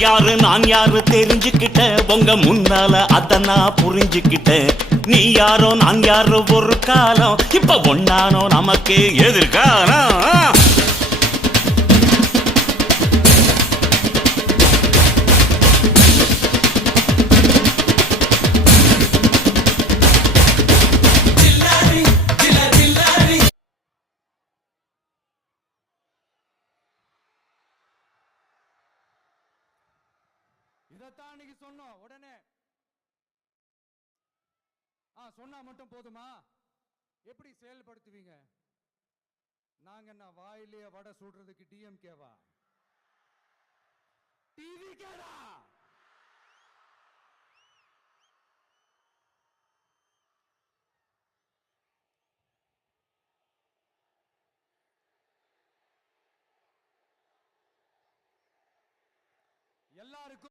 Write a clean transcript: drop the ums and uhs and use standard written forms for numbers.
யாரு நான் யாரு தெரிஞ்சுக்கிட்ட உங்க முன்னால அத நான் புரிஞ்சுக்கிட்ட நீ யாரோ நான் யாரோ ஒரு காலம் இப்ப ஒன்னானோ நமக்கு எதிர்காலம் இதத்தான் இன்னைக்கு சொன்னோம். உடனே சொன்னா மட்டும் போதுமா? எப்படி செயல்படுத்துவீங்க? நாங்க என்ன வாயிலேயே வடை சுடுறதுக்கு டிஎம்கேவா? டிவிகேடா? எல்லாருக்கும்